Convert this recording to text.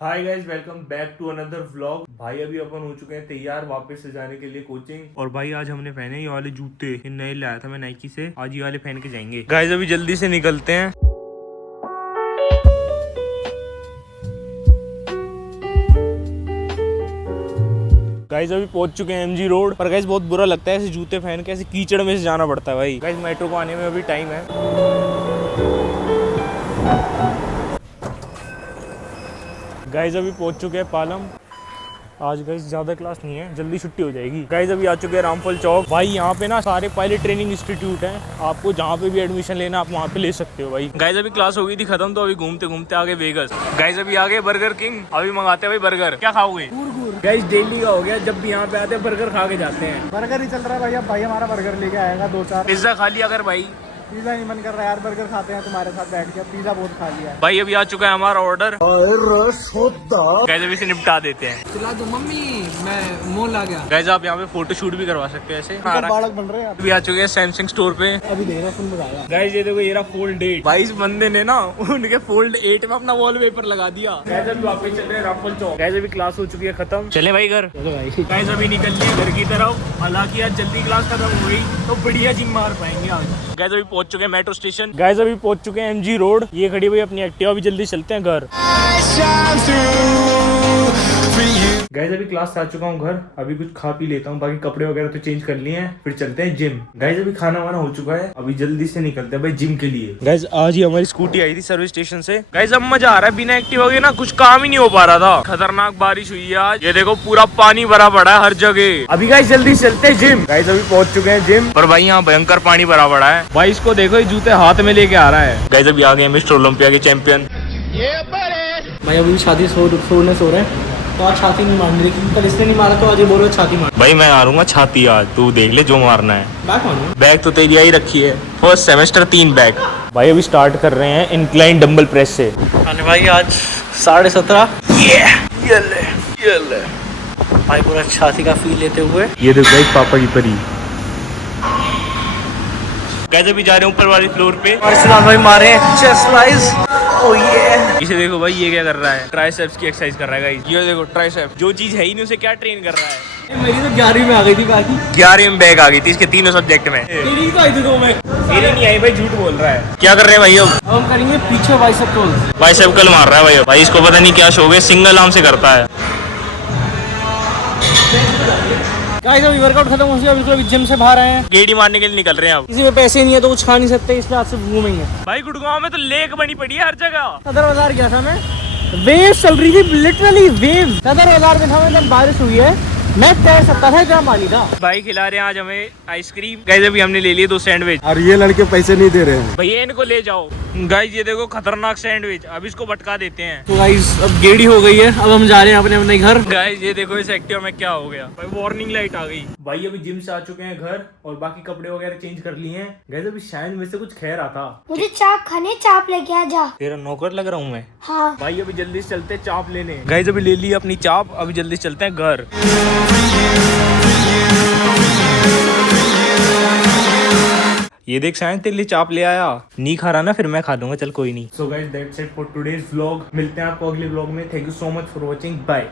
Hi guys, welcome back to another vlog. भाई अभी अपन हो चुके हैं तैयार वापस से जाने के लिए कोचिंग। और भाई आज हमने पहने ये वाले जूते, ये नए लाया था मैं नाइकी से। आज ये वाले पहन के जाएंगे गाइस। अभी जल्दी से निकलते हैं। गाइस अभी पहुंच चुके हैं एमजी रोड पर। गाइस बहुत बुरा लगता है ऐसे जूते पहन के ऐसे कीचड़ में से जाना पड़ता है भाई। गाइस मेट्रो को आने में अभी टाइम है। गाइस अभी पहुंच चुके हैं पालम। आज गाइस ज्यादा क्लास नहीं है, जल्दी छुट्टी हो जाएगी। गाइस अभी आ चुके हैं रामफल चौक। भाई यहाँ पे ना सारे पायलट ट्रेनिंग इंस्टीट्यूट हैं, आपको जहाँ पे भी एडमिशन लेना आप वहाँ पे ले सकते हो भाई। गाइस अभी क्लास हो गई थी खत्म, तो अभी घूमते घूमते आगे वेगस। गाइस अभी आ गए बर्गर किंग, अभी मंगाते हैं भाई बर्गर। क्या खाओगे? गाइस डेली का हो गया, जब भी यहाँ पे आते हैं बर्गर खा के जाते हैं। बर्गर ही चल रहा है भाई। अब भाई हमारा बर्गर लेके आएगा 2-4। पिज्जा खा लिया अगर भाई। पिज्जा नहीं मन कर रहा यार, बर्गर खाते हैं तुम्हारे साथ बैठ के। पिज्जा बहुत खा लिया है भाई अभी आ चुका है हमारा ऑर्डर। गाइस अभी से निपटा देते हैं। चला दो मम्मी, मैं मॉल आ गया। गाइस आप यहाँ पे फोटो शूट भी करवा सकते हैं ऐसे। बालक बन रहे हैं अभी आ चुके हैं सैमसंग स्टोर पे। अभी देख रहा फुल मजा आया। गाइस ये देखो, ये रहा फोल्ड 8। 22 बंदे ने ना उनके फोल्ड 8 में अपना वॉलपेपर लगा दिया। गाइस अभी वापस चल रहे हैं रामफल चौक। गाइस अभी क्लास हो चुकी है खत्म, चले भाई घर। चलो भाई। गाइस अभी निकल लिए घर की तरफ। हालांकि आज जल्दी क्लास खत्म हो गई तो बढ़िया जिम मार पाएंगे आज। गाइस अभी पहुंच चुके हैं मेट्रो स्टेशन। गाइस अभी पहुंच चुके हैं एमजी रोड। ये खड़ी भाई अपनी एक्टिवा, अभी जल्दी चलते हैं घर। गाइस अभी क्लास से आ चुका हूँ घर। अभी कुछ खा पी लेता हूँ, बाकी कपड़े वगैरह तो चेंज कर लिए हैं, फिर चलते हैं जिम। गाइस अभी खाना वाना हो चुका है, अभी जल्दी से निकलते हैं भाई जिम के लिए। गाइस आज ही हमारी स्कूटी आई थी सर्विस स्टेशन से। गाइस अब मजा आ रहा है, बिना एक्टिवा के ना कुछ काम ही नहीं हो पा रहा था। खतरनाक बारिश हुई है आज, ये देखो पूरा पानी भरा पड़ा है हर जगह। अभी गाइस जल्दी चलते हैं जिम। गाइस अभी पहुंच चुके हैं जिम, पर भाई यहाँ भयंकर पानी भरा पड़ा है भाई। इसको देखो, ये जूते हाथ में लेके आ रहा है। गाइस अभी आ गए मिस्टर ओलंपिया के चैंपियन। भाई अभी शादी सोने सो रहे हैं, तो आज छाती नहीं मार रही, कल इसने नहीं मारा तो आज ये बोल रहे छाती मार। भाई मैं मारूंगा छाती आज, तू देख ले जो मारना है। बैक मारूंगा। बैग तो तेरी आई रखी है, फर्स्ट सेमेस्टर 3 बैग। भाई अभी स्टार्ट कर रहे हैं इंक्लाइन डंबल प्रेस से। अरे भाई आज 17.5। ये ले भाई पूरा छाती का फील लेते हुए। ये देखो गाइस पापा की परी। कैसे भी जा रहे हैं ऊपर वाली फ्लोर पे। भाई मारे चेस्ट राइज। ओ ये इसे देखो भाई, ये क्या कर रहा है? ट्राइसेप्स की एक्सरसाइज कर रहा है गाइस। ये देखो ट्राइसेप, जो चीज है ही नहीं उसे क्या ट्रेन कर रहा है। मेरी तो 11वीं में आ गई थी बाकी। 11वीं में बैग आ गई थी इसके तीनों सब्जेक्ट में। तेरी तो आई थी 2 में। मेरी नहीं आई भाई, झूठ बोल रहा है। क्या कर रहे हैं भाई अब? हम करेंगे पीछे बाइसेप कर्ल्स। बाइसेप कर्ल मार रहा है भाई। भाई इसको पता नहीं क्या शौक है, सिंगल आर्म से करता है। गाइस अभी वर्कआउट खत्म हो गया, अभी जिम से बाहर आए हैं। गेड़ी मारने के लिए निकल रहे हैं अब। किसी में पैसे नहीं है तो कुछ खा नहीं सकते, इसलिए आज से घूमेंगे। भाई गुड़गांव में तो लेक बनी पड़ी है हर जगह। सदर बाजार गया था मैं, वेव चल रही थी, लिटरली वेव। सदर बाजार में था मैं जब बारिश हुई है, मैं तैर सकता था जहाँ पानी था। भाई खिला रहे हैं आज हमें आइसक्रीम। गाइस अभी हमने ले लिए 2 सैंडविच। और ये लड़के पैसे नहीं दे रहे हैं। भैया इनको ले जाओ। गाइस ये देखो खतरनाक सैंडविच, अब इसको भटका देते हैं। तो गाइस अब गेड़ी हो गई है, अब हम जा रहे हैं अपने अपने घर। गाइस ये देखो इस एक्टिवा में क्या हो गया भाई, वार्निंग लाइट आ गई। भाई अभी जिम से आ चुके हैं घर और बाकी कपड़े वगैरह चेंज कर लिए हैं। गाइस अभी शायद में से कुछ कह रहा था, मुझे चाप खाने, चाप लेके आ जा। तेरा नौकर लग रहा हूँ मैं। हाँ भाई अभी जल्दी से चलते हैं चाप लेने। गाइस अभी ले ली अपनी चाप, अभी जल्दी से चलते हैं घर। ये देख शायद तेरे लिए चाप ले आया। नहीं खा रहा ना, फिर मैं खा लूंगा, चल कोई नहीं। So guys that's it for today's vlog. मिलते हैं आपको अगले व्लॉग में। Thank you so much for watching, bye.